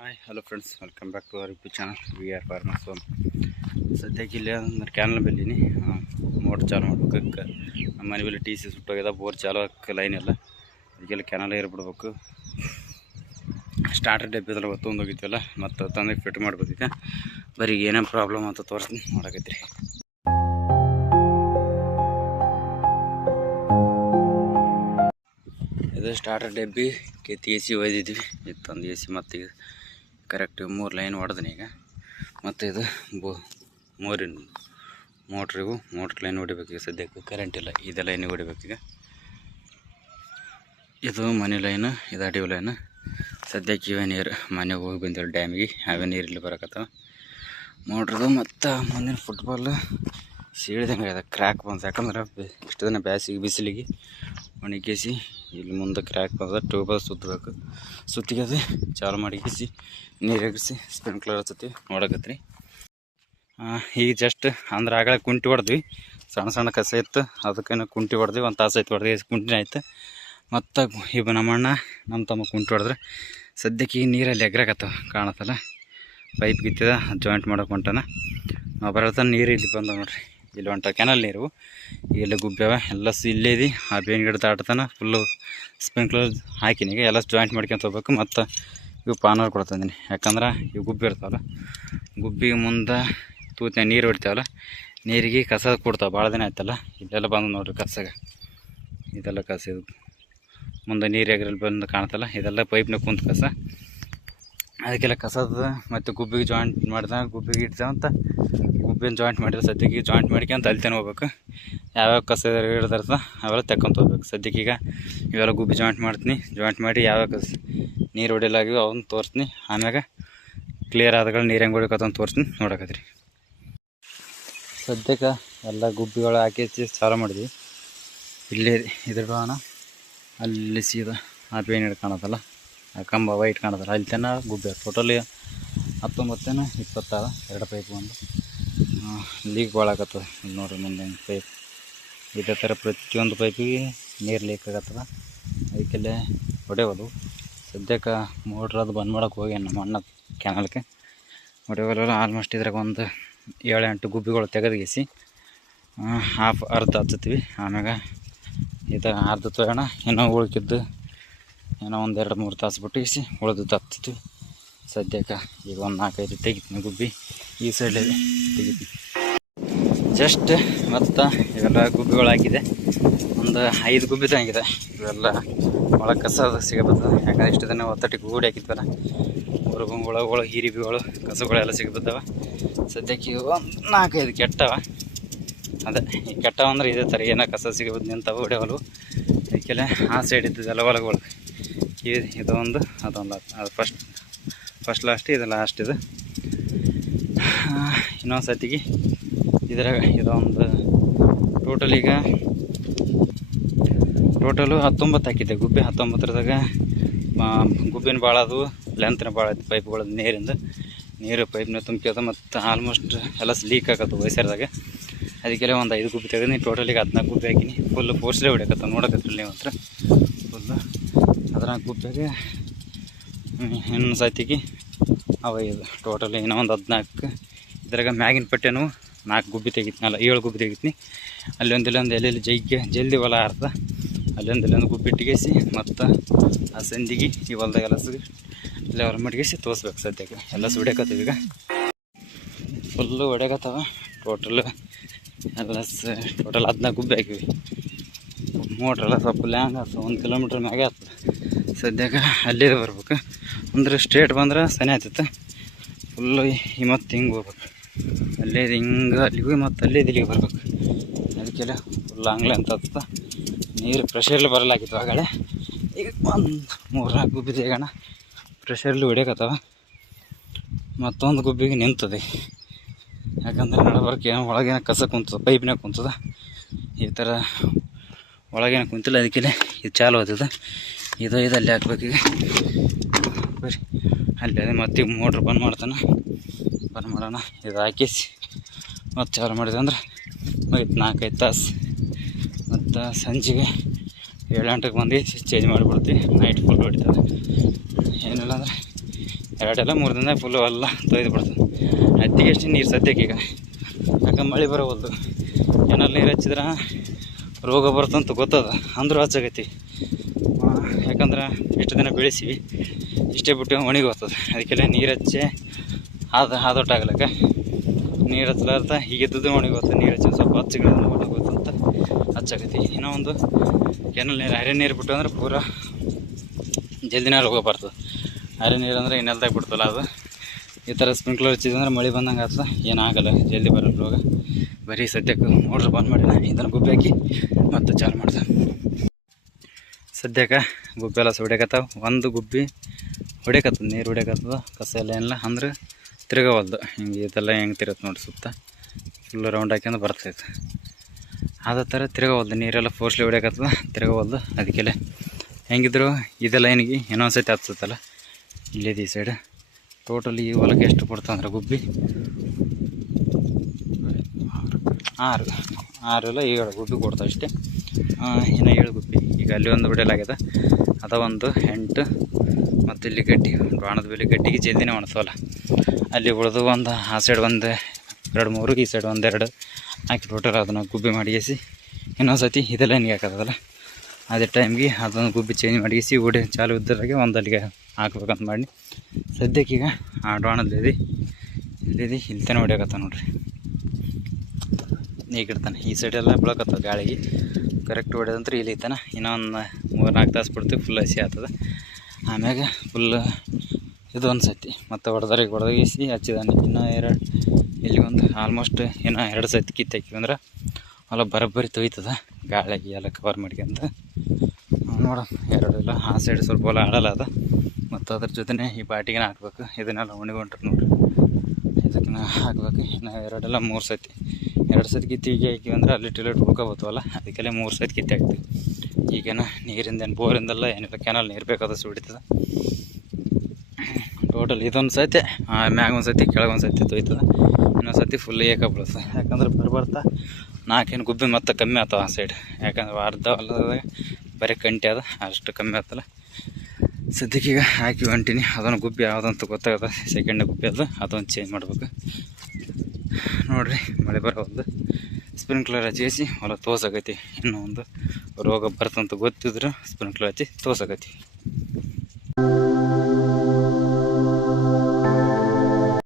Hi hello friends welcome back to our YouTube channel we are farmers ಸದ್ಯಕ್ಕೆ ಇಲ್ಲಿ ಅಂದ್ರೆ canal ಬೆಲ್ಲಿನಿ. Motor ಚಾಲು ಮಾಡ್ಬೇಕು ನಮ್ಮ ಮನೆ ಟಿ ಸಿ ಸುಟ್ಟೋಗ್ಯದ ಬೋರ್ ಚಾಲು ಹಾಕಿ ಲೈನ್ ಎಲ್ಲ ಅದಕ್ಕೆಲ್ಲ ಕ್ಯಾನಲ್ ಏರ್ಬಿಡ್ಬೇಕು ಸ್ಟಾರ್ಟರ್ ಡಬ್ಬಿ ಅದ್ರ ತೊಗೊಂಡೋಗಿದ್ವಲ್ಲ ಮತ್ತು ತಂದು ಫಿಟ್ ಮಾಡ್ಬೇಕೀಗ ಬರೀ ಏನೇನು ಪ್ರಾಬ್ಲಮ್ ಅಂತ ತೋರಿಸ್ತೀನಿ. ನೋಡಕೈತ್ರಿ ಇದು ಸ್ಟಾರ್ಟರ್ ಡಬ್ಬಿ ಕೆತ್ತಿ ಎ ಸಿ ಒಯ್ದಿದ್ವಿ. ಇದು ತಂದು ಎ ಸಿ ಮತ್ತು ಕರೆಕ್ಟ್ ಮೂರು ಲೈನ್ ಹೊಡೆದನಿ ಈಗ. ಮತ್ತು ಇದು ಬೋ ಮೋರಿನ ಮೋಟ್ರಿಗೂ ಮೋಟ್ರ್ ಲೈನ್ ಹೊಡಿಬೇಕು ಈಗ ಸದ್ಯಕ್ಕೆ. ಕರೆಂಟ್ ಇಲ್ಲ, ಇದೆ ಹೊಡಿಬೇಕು ಈಗ. ಇದು ಮನೆ ಲೈನು, ಇದು ಅಡಿವು ಲೈನು. ಸದ್ಯಕ್ಕೆ ಇವೇ ನೀರು. ಮನೆಗೆ ಹೋಗಿ ಬಂದಿರೋ ಡ್ಯಾಮಿಗೆ, ಅವೇ ನೀರು ಇಲ್ಲಿ ಬರಕತ್ತಾವ. ಮೋಟ್ರದು ಮತ್ತು ಮುಂದಿನ ಫುಟ್ಬಾಲ್ ಸೀಳ್ದಂಗೆ ಅದ ಕ್ರ್ಯಾಕ್ ಬಂದ ಯಾಕಂದ್ರೆ ಇಷ್ಟು ದಿನ ಬ್ಯಾಸಿಗೆ, ಬಿಸಿಲಿಗೆ ಒಣಗಿಸಿ ಇಲ್ಲಿ ಮುಂದೆ ಕ್ರ್ಯಾಕ್ ಬಂದ ಟ್ಯೂಬಲ್ ಸುತ್ತಬೇಕು. ಸುತ್ತಿಗೆ ಚಾಲು ಮಾಡಿಗಿಸಿ ನೀರು ಎಗಿಸಿ ಸ್ಪ್ರಿಂಕ್ಲರ್ ಹಚ್ಚತಿ ನೋಡಕತ್ರಿ. ಈಗ ಜಸ್ಟ್ ಅಂದ್ರೆ ಆಗ ಕುಂಟಿ ಹೊಡೆದ್ವಿ. ಸಣ್ಣ ಸಣ್ಣ ಕಸ ಇತ್ತು. ಅದಕ್ಕೇನು ಕುಂಟಿ ಹೊಡೆದ್ವಿ. ಒಂದು ತಾಸು ಆಯ್ತು ಹೊಡೆದ್ವಿ ಕುಂಟಿನ ಆಯ್ತು. ಮತ್ತು ಇಬ್ಬ ನಮ್ಮ ಅಣ್ಣ ನಮ್ಮ ತಮ್ಮ ಕುಂಟಿ ಹೊಡೆದ್ರೆ. ಸದ್ಯಕ್ಕೆ ಈಗ ನೀರಲ್ಲಿ ಎಗ್ರಾಕತ್ತವ. ಕಾಣತ್ತಲ್ಲ. ಪೈಪ್ ಗಿತ್ತಿದ ಜಾಯಿಂಟ್ ಮಾಡೋಕೆ ಹೊಂಟಾನ. ನಾವು ಬರತ್ತ ನೀರು ಇಲ್ಲಿ ಬಂದವ ನೋಡ್ರಿ. ಇಲ್ಲಿ ಹೊಂಟ ಕೆನಲ್ ನೀರು. ಇಲ್ಲಿ ಗುಬ್ಬೆವ ಎಲ್ಲ ಇಲ್ಲೇ ಇದೆ. ಆ ಬೇವಿನ ಗಿಡದ ಆಟತನ ಫುಲ್ಲು ಸ್ಪ್ರಿಂಕ್ಲರ್ ಹಾಕಿನಿ. ಎಲ್ಲ ಜಾಯಿಂಟ್ ಮಾಡ್ಕೊಂತ ಹೋಗ್ಬೇಕು ಮತ್ತು ಇವು ಪಾನರ್ ಕೊಡ್ತಂದಿನಿ ಯಾಕಂದ್ರೆ ಇವು ಗುಬ್ಬಿ ಇರ್ತಾವಲ್ಲ. ಗುಬ್ಬಿಗೆ ಮುಂದೆ ತೂತಿನ ನೀರು ಹೊಡಿತಾವಲ್ಲ. ನೀರಿಗೆ ಕಸ ಕೊಡ್ತಾವೆ. ಭಾಳ ದಿನ ಆಯ್ತಲ್ಲ. ಇಲ್ಲೆಲ್ಲ ಬಂದು ನೋಡ್ರಿ ಕಸಗ. ಇದೆಲ್ಲ ಕಸ ಇದು. ಮುಂದೆ ನೀರು ಎಗರಲ್ಲಿ ಬಂದು ಕಾಣ್ತಲ್ಲ. ಇದೆಲ್ಲ ಪೈಪ್ನಾಗ ಕುಂತ ಕಸ. ಅದಕ್ಕೆಲ್ಲ ಕಸದ ಮತ್ತು ಗುಬ್ಬಿಗೆ ಜಾಯಿಂಟ್ ಮಾಡ್ದೆ, ಗುಬ್ಬಿಗೆ ಇಡ್ತಾವಂತ ಗುಬ್ಬಿನ ಜಾಯಿಂಟ್ ಮಾಡಿದ್ರೆ ಸದ್ಯಕ್ಕೆ ಜಾಯಿಂಟ್ ಮಾಡ್ಕೊಂತ ಅಲ್ತೇನೆ ಹೋಗ್ಬೇಕು. ಯಾವ್ಯಾವ ಕಸ ಹಿಡ್ದಿರ್ತ ಅವೆಲ್ಲ ತಕ್ಕೊಂತ ಹೋಗ್ಬೇಕು. ಸದ್ಯಕ್ಕೆ ಈಗ ಇವೆಲ್ಲ ಗುಬ್ಬಿ ಜಾಯಿಂಟ್ ಮಾಡ್ತೀನಿ. ಜಾಯಿಂಟ್ ಮಾಡಿ ಯಾವ್ಯಾವ ಕಸ ನೀರು ಹೊಡಿಲಾಗಿವೆ ಅವನ್ನ ತೋರಿಸ್ತೀನಿ. ಆಮ್ಯಾಗ ಕ್ಲಿಯರ್ ಆದಗಳು ನೀರು ಹೆಂಗೆ ಹೊಡಿಕತ್ತಂತ ತೋರಿಸ್ತೀನಿ. ನೋಡಕತ್ರಿ ಸದ್ಯಕ್ಕೆ ಎಲ್ಲ ಗುಬ್ಬಿಗಳು ಹಾಕಿ ಚಾಲು ಮಾಡಿದ್ವಿ. ಇಲ್ಲೇ ಇದ್ರ ಅಲ್ಲಿ ಸೀದಾ ಆ ಏನು ಹಿಡ್ ಕಾಣತ್ತಲ್ಲ ಆ ಕಂಬ ವೈಟ್ ಕಾಣ್ತಾರೆ ಅಲ್ಲಿ ತನ ಗುಬ್ಬಿ. ಟೋಟಲಿ ಹತ್ತೊಂಬತ್ತೇನ ಇಪ್ಪತ್ತಾರು. ಎರಡು ಪೈಪ್ ಒಂದು ಲೀಕ್ ಭಾಳಾಕತ್ತದ ಇಲ್ಲಿ ನೋಡ್ರಿ ಮುಂದೆ ಪೈಪ್ ಇದೇ ಥರ ಪ್ರತಿಯೊಂದು ಪೈಪಿಗೆ ನೀರು ಲೀಕ್ ಆಗತ್ತದ. ಅದಕ್ಕೆಲ್ಲೇ ಹೊಡೆಯೋದು. ಸದ್ಯಕ್ಕೆ ಮೋಟ್ರ್ ಅದು ಬಂದ್ ಮಾಡೋಕೆ ಹೋಗಿ ನಮ್ಮ ಅಣ್ಣ ಕೆನಲ್ಗೆ ಹೊಡೆಯೋಲ್ಲ ಆಲ್ಮೋಸ್ಟ್ ಇದ್ರಾಗ ಒಂದು ಏಳು ಎಂಟು ಗುಬ್ಬಿಗಳು ತೆಗೆದುಗಿಸಿ ಹಾಫ್ ಅರ್ಧ ಹಚ್ಚತ್ತೀವಿ. ಆಮ್ಯಾಗ ಇದು ಅರ್ಧ ತೊಗೋಣ ಇನ್ನೂ ಉಳ್ಕಿದ್ದು ಏನೋ ಒಂದು ಎರಡು ಮೂರು ತಾಸು ಬಿಟ್ಟು ಇಸಿ ಉಳಿದದ್ದು ಹಚ್ತೀವಿ ಸದ್ಯಕ್ಕೆ ಈಗ ಒಂದು ನಾಲ್ಕೈದು ತೆಗಿತೀನಿ ಗುಬ್ಬಿ. ಈ ಸೈಡಲ್ಲಿ ತೆಗಿತೀನಿ. ಜಸ್ಟ್ ಮತ್ತು ಇವೆಲ್ಲ ಗುಬ್ಬಿಗಳಾಗಿದೆ. ಒಂದು ಐದು ಗುಬ್ಬಿ ತಂಗಿದೆ. ಇವೆಲ್ಲ ಒಳಗೆ ಕಸ ಅದು ಸಿಗಬತ್ತದ ಯಾಕಂದ್ರೆ ಇಷ್ಟು ದಿನ ಒತ್ತಟಿ ಗೂಡಿ ಹಾಕಿದ್ವಲ್ಲ. ಊರು ಗುಂಗುಳಗಳು ಹೀರಿಬಿಗಳು, ಕಸಗಳೆಲ್ಲ ಸಿಗಬತ್ತವ ಸದ್ಯಕ್ಕೆ ಒಂದು ನಾಲ್ಕೈದು ಕೆಟ್ಟವ. ಅದೇ, ಈ ಕೆಟ್ಟವಂದ್ರೆ ಇದೇ ಥರ ಏನೋ ಕಸ ಸಿಗಬೋದು ನಿಂತವ ಹೊಡೆವಲು ಅದಕ್ಕೆಲ್ಲ ಆ ಸೈಡ್ ಇದ್ದದೆಲ್ಲ ಹೊಲಗಳು. ಇದು, ಇದೊಂದು, ಅದೊಂದು ಅದು ಫಸ್ಟ್ ಫಸ್ಟ್ ಲಾಸ್ಟ್ ಇದು ಲಾಸ್ಟ್ ಇದು. ಇನ್ನೊಂದು ಸತಿಗೆ ಇದ್ರಾಗ ಇದೊಂದು ಟೋಟಲ್ ಈಗ ಟೋಟಲು ಹತ್ತೊಂಬತ್ತು ಹಾಕಿದ್ದೆ. ಗುಬ್ಬಿ ಹತ್ತೊಂಬತ್ತರದಾಗ ಗುಬ್ಬಿನ ಭಾಳ ಅದು ಲೆಂತ್ನ ಭಾಳ ಐತಿ ಪೈಪ್ಗಳ ನೀರಿಂದ. ನೀರು ಪೈಪ್ನ ತುಂಬಿಕೋದು ಮತ್ತು ಆಲ್ಮೋಸ್ಟ್ ಎಲ್ಲ ಲೀಕ್ ಆಗತ್ತೆ ವಯಸ್ಸರ್ದಾಗ ಅದಕ್ಕೆಲ್ಲ ಒಂದು ಐದು ಗುಬ್ಬಿ ತೆಗೆದು ಟೋಟಲಿಗೆ ಹದಿನಾಲ್ಕು ಗುಬ್ಬಿ ಹಾಕಿನಿ. ಫುಲ್ ಫೋರ್ಸ್ಲೇ ಹೊಡಿಯಕತ್ತ ನೋಡಕತ್ತಿರಲಿ ಹತ್ರ. ಫುಲ್ಲು ಹದಿನಾಲ್ಕು ಗುಬ್ಬಿಯಾಗೆ ಹೆಣ್ಣು ಸತಿಗೆ. ಅವ ಇದು ಟೋಟಲ್ ಏನೋ ಒಂದು ಹದಿನಾಲ್ಕು. ಇದ್ರಾಗ ಮ್ಯಾಗಿನ ಪಟ್ಟೆನೂ ನಾಲ್ಕು ಗುಬ್ಬಿ ತೆಗಿತೀನಿ, ಅಲ್ಲ ಏಳು ಗುಬ್ಬಿ ತೆಗಿತೀನಿ. ಅಲ್ಲೊಂದು ಇಲ್ಲೊಂದು ಎಲ್ಲೆಲ್ಲಿ ಜೈಗೆ ಜಲ್ದಿ ಹೊಲ ಆರ್ದ ಅಲ್ಲೊಂದು ಇಲ್ಲೊಂದು ಗುಬ್ಬಿ ಇಟ್ಟಿಗೆಸಿ ಮತ್ತು ಆ ಸಂದಿಗೆ ಈ ಹೊಲ್ದಾಗೆಲ್ಲ ಅಲ್ಲಿ ಲೆವೆಲ್ ಮಟ್ಗೇಸಿ ತೋರಿಸ್ಬೇಕು ಸದ್ಯಕ್ಕೆ. ಎಲ್ಲ ಸುಡ್ಯಾಕತ್ತೀವಿ ಈಗ. ಫುಲ್ಲು ಹೊಡ್ಯಾಕತ್ತವ ಟೋಟಲ್ ಎಲ್ಲ ಟೋಟಲ್ ಹದಿನಾಲ್ಕು ಗುಬ್ಬಿ ಹಾಕಿವಿ. ಮೋಟ್ರೆಲ್ಲ ಸ್ವಲ್ಪ ಲ್ಯಾಂಗ್ ಆಗ್ತದೆ ಒಂದು ಕಿಲೋಮೀಟ್ರ್ ಮ್ಯಾಗೆ ಆಗ್ತದೆ ಸದ್ಯಕ್ಕೆ ಅಲ್ಲೇ ಬರ್ಬೇಕು. ಅಂದ್ರೆ ಸ್ಟ್ರೇಟ್ ಬಂದ್ರೆ ಸನಿ ಆಗ್ತಿತ್ತು ಫುಲ್ಲು ಮತ್ತೆ ಹಿಂಗೆ ಹೋಗ್ಬೇಕು. ಅಲ್ಲೇ ಹಿಂಗೆ, ಅಲ್ಲಿಗೂ ಮತ್ತು ಅಲ್ಲೇ ಇಲ್ಲಿಗೆ ಬರ್ಬೇಕು. ಅದಕ್ಕೆಲ್ಲ ಫುಲ್ ಆಂಗ್ಲ ಅಂತ ನೀರು ಪ್ರೆಷರ್ಲಿ ಬರಲಾಗಿತ್ತು ಆಗಳೆ ಈಗ ಒಂದು ಮೂರು ನಾಲ್ಕು ಗುಬ್ಬಿ ತೆಗೋಣ ಪ್ರೆಷರ್ಲಿ ಹೊಡಿಯಕತ್ತವ. ಮತ್ತೊಂದು ಗುಬ್ಬಿಗೆ ನಿಂತದೆ. ಯಾಕಂದ್ರೆ ಏನೋ ಒಳಗೇನ ಕಸ ಕುಂತದ ಪೈಪ್ನಾಗ ಕುಂತದ. ಈ ಥರ ಒಳಗೇನ ಕುಂತಿಲ್ಲ ಅದಕ್ಕೆ ಇದು ಚಾಲು ಆಗ್ತದೆ ಇದು ಇದು ಅಲ್ಲಿ ಈಗ. ಬರ್ರಿ ಅಲ್ಲಿ ಮತ್ತೆ ಮೋಟ್ರ್ ಬಂದ್ ಮಾಡ್ತಾನೆ. ಬಂದ್ ಮಾಡೋಣ. ಇದು ಹಾಕಿಸಿ. ಮತ್ತೆ ಚಾಲು ಮಾಡಿದೆ ಅಂದ್ರೆ ಮುಗಿತು ನಾಲ್ಕೈದು ತಾಸು. ಮತ್ತು ಸಂಜೆಗೆ ಏಳು ಗಂಟೆಗೆ ಬಂದು ಚೇಂಜ್ ಮಾಡಿಬಿಡ್ತೀವಿ ನೈಟ್ ಫುಲ್ ಹೊಡಿತದೆ. ಏನಿಲ್ಲ ಅಂದ್ರೆ ಎರಡೆಲ್ಲ ಮೂರು ದಿನ ಫುಲ್ಲು ಎಲ್ಲ ತೊಯ್ದು ಬಿಡ್ತದೆ. ಹತ್ತಿಗೆ ಎಷ್ಟು ನೀರು ಸದ್ಯಕ್ಕೆ ಈಗ? ಯಾಕೆ ಮಳೆ ಬರೋವಲ್ದು. ಏನಲ್ಲಿ ನೀರು ಹಚ್ಚಿದ್ರೆ ರೋಗ ಬರ್ತಂತ ಗೊತ್ತದ? ಅಂದರೂ ಹಚ್ಚಾಗೈತಿ. ಯಾಕಂದ್ರೆ ಇಷ್ಟು ದಿನ ಬೆಳೆಸಿವಿ ಇಷ್ಟೇ ಬಿಟ್ಟು ಒಣಗಿ ಹೋಗ್ತದೆ. ಅದಕ್ಕೆಲ್ಲ ನೀರು ಹಚ್ಚಿ ಅದು ಹಾದೊಟ್ಟಾಗಲಕ್ಕ ನೀರು ಹಚ್ಚಲಾರ್ದ ಹೀಗಿದ್ದದ್ದು ಒಣಗಿ ಹೋಗ್ತದೆ. ನೀರು ಹಚ್ಚಿ ಸ್ವಲ್ಪ ಹಚ್ಚಿಗಳನ್ನ ಒಣಗಿ ಹೋಗ್ತಂತ ಹಚ್ಚಾಕತಿ ಇನ್ನೂ ಒಂದು ಕೆನಲ್ ನೀರು ಹರಿ ನೀರು ಬಿಟ್ಟು ಅಂದ್ರೆ ಪೂರಾ ಜಲ್ದಿನ ರೋಗ ಬರ್ತದೆ. ಹರಿ ನೀರು ಅಂದರೆ ಇನ್ನೆಲ್ದಾಗ ಬಿಡ್ತಲ್ಲ ಅದು. ಈ ಥರ ಸ್ಪ್ರಿಂಕ್ಲರ್ ಹಚ್ಚಿದಂದ್ರೆ ಮಳೆ ಬಂದಂಗೆ ಆಗ್ತದೆ. ಏನಾಗಲ್ಲ ಜಲ್ದಿ ಬರಲ್ಲ ರೋಗ. ಬರೀ ಸದ್ಯಕ್ಕೆ ಮೋಟ್ರ್ ಬಂದ್ ಮಾಡಿಲ್ಲ ಇದನ್ನು ಗುಬ್ಬಿ ಹಾಕಿ ಮತ್ತೆ ಚಾಲು ಮಾಡ್ದೆ. ಸದ್ಯಕ್ಕೆ ಗುಬ್ಬಿ ಎಲ್ಲ ಹೊಡ್ಯಾಕತ್ತಾವ. ಒಂದು ಗುಬ್ಬಿ ಹೊಡ್ಯಾಕತ್ತದ, ನೀರು ಹೊಡ್ಯಾಕತ್ತದ, ಕಸ ಎಲ್ಲ ಏನಿಲ್ಲ. ಅಂದ್ರೆ ತಿರ್ಗವಲ್ದು. ಹಿಂಗೆ ಇದೆಲ್ಲ ಹೆಂಗೆ ತಿರುಗತ್ತೆ ನೋಡಿ ಸುತ್ತ. ಫುಲ್ ರೌಂಡ್ ಹಾಕ್ಯಂದು ಬರ್ತೈತೆ. ಆದ ಥರ ತಿರ್ಗವಲ್ದು. ನೀರೆಲ್ಲ ಫೋರ್ಸ್ಲಿ ಹೊಡ್ಯಾಕತ್ತದ, ತಿರ್ಗವಲ್ದು. ಅದಕ್ಕೆಲ್ಲ ಹೆಂಗಿದ್ರು ಇದೆಲ್ಲ ಏನಿಗೆ ಇನ್ನೊಂದು ಸತಿ ಹತ್ತುತ್ತಲ್ಲ. ಇಲ್ಲಿದೆ ಈ ಸೈಡ್ ಟೋಟಲ್ ಈ ಹೊಲಕ್ಕೆ ಎಷ್ಟು ಕೊಡ್ತಂದ್ರೆ ಗುಬ್ಬಿ? ಆರು. ಆರು. ಇಲ್ಲ ಏಳು ಗುಬ್ಬಿ ಕೊಡ್ತಾವೆ ಅಷ್ಟೇ. ಇನ್ನು ಏಳು ಗುಬ್ಬಿ ಈಗ ಅಲ್ಲಿ ಒಂದು ಬಿಡಲಾಗ್ಯದ. ಅದ ಒಂದು ಎಂಟು ಮತ್ತು ಇಲ್ಲಿ ಗಡ್ಡಿ. ಬಾಣದ ಬೆಲೆ ಗಡ್ಡಿಗೆ ಜಲ್ದಿನೇ ಒಣಸೋಲ್ಲ ಅಲ್ಲಿ ಉಳಿದು ಒಂದು, ಆ ಸೈಡ್ ಒಂದು ಎರಡು ಮೂರು, ಈ ಸೈಡ್ ಒಂದೆರಡು ಹಾಕಿ ಟೋಟಲ್ ಅದನ್ನು ಗುಬ್ಬಿ ಮಾಡಿಸಿ ಇನ್ನೊಂದು ಸತಿ ಇದೆಲ್ಲ ಹಿಂಗೆ ಹಾಕೋದಲ್ಲ? ಅದೇ ಟೈಮ್ಗೆ ಅದೊಂದು ಗುಬ್ಬಿ ಚೇಂಜ್ ಮಾಡಿಸಿ ಉಡಿ ಚಾಲು ಇದ್ದರಾಗೆ ಒಂದು ಅಲ್ಲಿಗೆ ಹಾಕ್ಬೇಕಂತ ಮಾಡಿ. ಸದ್ಯಕ್ಕೀಗ ಆ ಡೋಣದಲ್ಲಿ ಇಲ್ಲಿ ತನಕ ಹೊಡ್ಯಾಕತ್ತ ನೋಡ್ರಿ. ಈಗ ಇಡ್ತಾನೆ ಈ ಸೈಡೆಲ್ಲ ಬೆಳಕತ್ತ ಗಾಳಿಗೆ. ಕರೆಕ್ಟ್ ಹೊಡೆದಂದ್ರೆ ಇಲ್ಲಿ ಇತ್ತಾನ ಇನ್ನೂ ಒಂದು ಮೂರು ನಾಲ್ಕು ತಾಸು ಬಿಡ್ತೀವಿ ಫುಲ್ ಹಸಿ ಆಗ್ತದೆ ಆಮ್ಯಾಗ ಫುಲ್ ಇದು ಒಂದು ಮತ್ತೆ ಹೊಡೆದಾರಿಗೆ ಹೊಡೆದಗಿಸಿ ಹಚ್ಚಿದಾನೆ. ಇನ್ನೂ ಎರಡು, ಇಲ್ಲಿ ಒಂದು ಆಲ್ಮೋಸ್ಟ್ ಇನ್ನೂ ಎರಡು ಸತಿ ಕಿತ್ತು ಹಾಕಿವಿ ಅಂದ್ರೆ ಹೊಲ ಬರೋಬ್ಬರಿ ತೊಯ್ತದ. ಗಾಳಿಗೆ ಎಲ್ಲ ಕವರ್ ಮಾಡ್ಕೊಂತ ನೋಡ ಎರಡು ಇಲ್ಲ, ಆ ಸೈಡ್ ಸ್ವಲ್ಪ ಹೊಲ ಆಡಲ್ಲ ಅದ. ಮತ್ತು ಅದ್ರ ಜೊತೆನೆ ಈ ಬಾಟಿಗೆ ಹಾಕ್ಬೇಕು. ಇದನ್ನೆಲ್ಲ ಒಣಗೊಂಡ್ರೆ ನೋಡ್ರಿ. ಇದಕ್ಕೆ ಹಾಕ್ಬೇಕು. ಇನ್ನು ಎರಡೆಲ್ಲ ಮೂರು ಸತಿ. ಎರಡು ಸತಿ ಕಿತ್ತಿ ಹೀಗೆ ಹಾಕಿವಿ ಅಂದ್ರೆ ಅಲ್ಲಿ ಟಿಲೆಟ್ ಉಳ್ಕೊಬೋತವಲ್ಲ ಅದಕ್ಕೆಲ್ಲ ಮೂರು ಸತಿ ಕಿತ್ತಿ ಹಾಕ್ತೀವಿ. ಈಗೇನ ನೀರಿಂದ ಏನು ಬೋರಿಂದಲ್ಲ, ಏನಿಲ್ಲ ಕೆನಲ್ ನೀರು ಬೇಕಾದಷ್ಟು ಬಿಡ್ತದೆ. ಟೋಟಲ್ ಇದೊಂದು ಸತಿ ಮ್ಯಾಗ ಒಂದು ಸತಿ, ಕೆಳಗೆ ಒಂದು ಸತಿ ತೊಯ್ತದೆ. ಇನ್ನೊಂದು ಸತಿ ಫುಲ್ ಏಕ ಬೀಳ್ತದೆ. ಯಾಕಂದ್ರೆ ಬರ್ಬರ್ತಾ, ನಾಲ್ಕೇನು ಗುಬ್ಬಿ ಮತ್ತೆ ಕಮ್ಮಿ ಆಗ್ತಾವ ಆ ಸೈಡ್ ಯಾಕಂದ್ರೆ ಅರ್ಧ ಹೊಲದಾಗ ಬರೀ ಕಂಟಿ ಅದ, ಅಷ್ಟು ಕಮ್ಮಿ ಆಗ್ತಲ್ಲ ಸದ್ಯಕ್ಕೀಗ ಹಾಕಿ ಹೊಂಟೀನಿ. ಅದೊಂದು ಗುಬ್ಬಿ ಯಾವುದಂತ ಗೊತ್ತಾಗದ. ಸೆಕೆಂಡ್ ಗುಬ್ಬಿ ಅದು, ಅದೊಂದು ಚೇಂಜ್ ಮಾಡ್ಬೇಕು. ನೋಡ್ರಿ, ಮಳೆ ಬರೋದು ಸ್ಪ್ರಿಂಕ್ಲರ್ ಹಚ್ಚಿಸಿ ಹೊಲ ತೋಸಾಗೈತಿ ಇನ್ನೂ ಒಂದು ರೋಗ ಬರ್ತಂತ ಗೊತ್ತಿದ್ರೆ ಸ್ಪ್ರಿಂಕ್ಲರ್ ಹಚ್ಚಿ ತೋರ್ಸಾಕೈತಿ